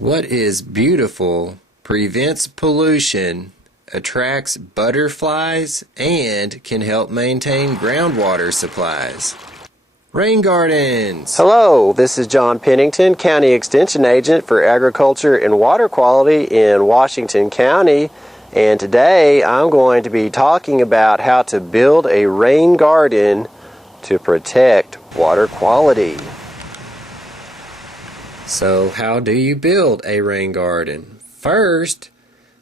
What is beautiful, prevents pollution, attracts butterflies, and can help maintain groundwater supplies? Rain gardens! Hello, this is John Pennington, County Extension Agent for Agriculture and Water Quality in Washington County. And today I'm going to be talking about how to build a rain garden to protect water quality. So how do you build a rain garden? First,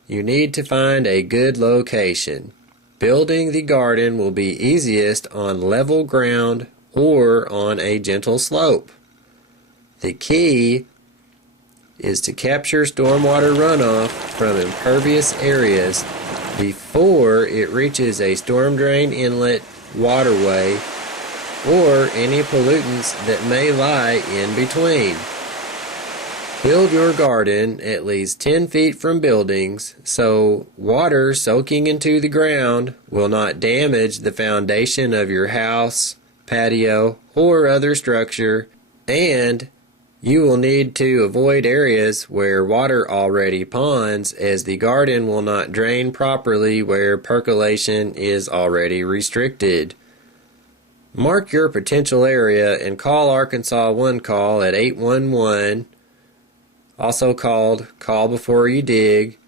you need to find a good location. Building the garden will be easiest on level ground or on a gentle slope. The key is to capture stormwater runoff from impervious areas before it reaches a storm drain inlet, waterway, or any pollutants that may lie in between. Build your garden at least 10 feet from buildings so water soaking into the ground will not damage the foundation of your house, patio, or other structure, and you will need to avoid areas where water already ponds, as the garden will not drain properly where percolation is already restricted. Mark your potential area and call Arkansas One Call at 811, also called Call Before You Dig.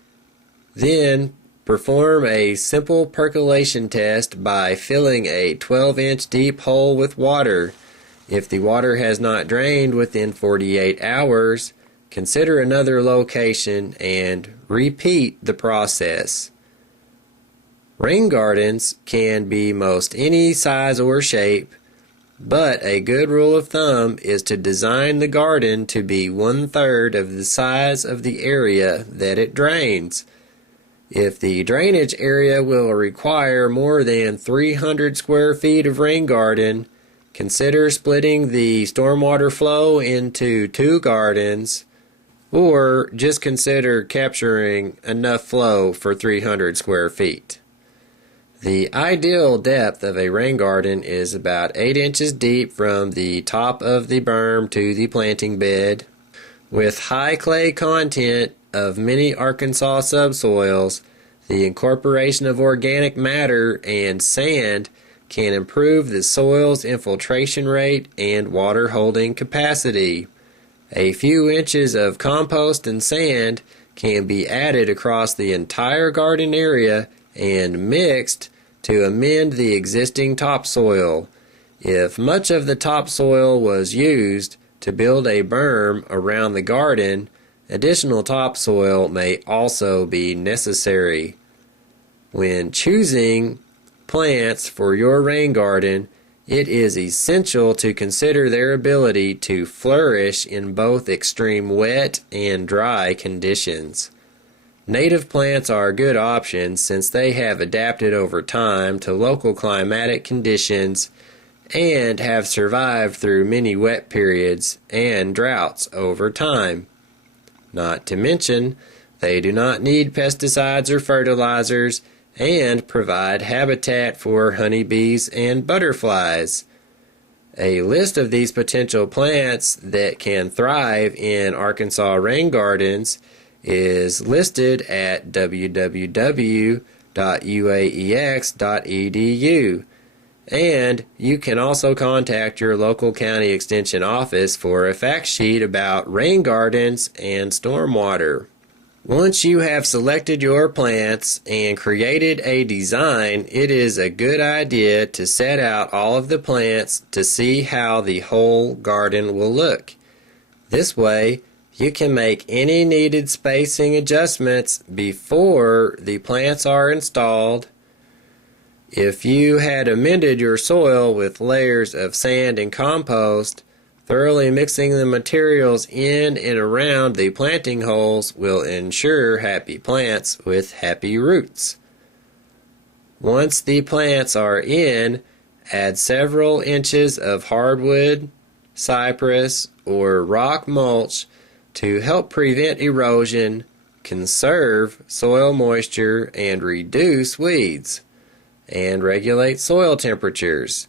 Then perform a simple percolation test by filling a 12-inch deep hole with water. If the water has not drained within 48 hours, consider another location and repeat the process. Rain gardens can be most any size or shape, but a good rule of thumb is to design the garden to be 1/3 of the size of the area that it drains. If the drainage area will require more than 300 square feet of rain garden, consider splitting the stormwater flow into 2 gardens, or just consider capturing enough flow for 300 square feet. The ideal depth of a rain garden is about 8 inches deep from the top of the berm to the planting bed. With high clay content of many Arkansas subsoils, the incorporation of organic matter and sand can improve the soil's infiltration rate and water holding capacity. A few inches of compost and sand can be added across the entire garden area and mixed to amend the existing topsoil. If much of the topsoil was used to build a berm around the garden, additional topsoil may also be necessary. When choosing plants for your rain garden, it is essential to consider their ability to flourish in both extreme wet and dry conditions. Native plants are good options since they have adapted over time to local climatic conditions and have survived through many wet periods and droughts over time. Not to mention, they do not need pesticides or fertilizers and provide habitat for honeybees and butterflies. A list of these potential plants that can thrive in Arkansas rain gardens is listed at www.uaex.edu, and you can also contact your local county extension office for a fact sheet about rain gardens and stormwater. Once you have selected your plants and created a design, it is a good idea to set out all of the plants to see how the whole garden will look. This way, you can make any needed spacing adjustments before the plants are installed. If you had amended your soil with layers of sand and compost, thoroughly mixing the materials in and around the planting holes will ensure happy plants with happy roots. Once the plants are in, add several inches of hardwood, cypress, or rock mulch to help prevent erosion, conserve soil moisture, and reduce weeds, and regulate soil temperatures.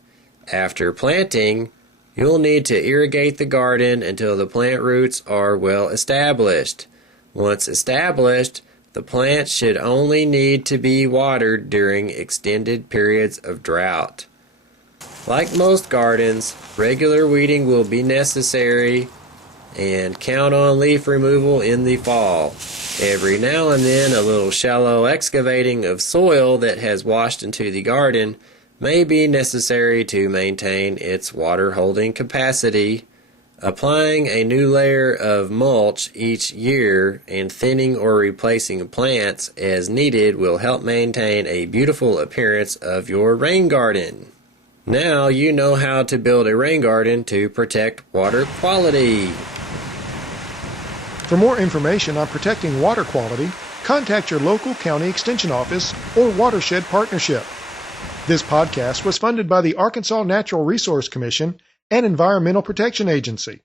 After planting, You'll need to irrigate the garden until the plant roots are well established. Once established, the plants should only need to be watered during extended periods of drought. Like most gardens, regular weeding will be necessary, and count on leaf removal in the fall. Every now and then, a little shallow excavating of soil that has washed into the garden may be necessary to maintain its water holding capacity. Applying a new layer of mulch each year and thinning or replacing plants as needed will help maintain a beautiful appearance of your rain garden. Now you know how to build a rain garden to protect water quality. For more information on protecting water quality, contact your local county extension office or watershed partnership. This podcast was funded by the Arkansas Natural Resource Commission and Environmental Protection Agency.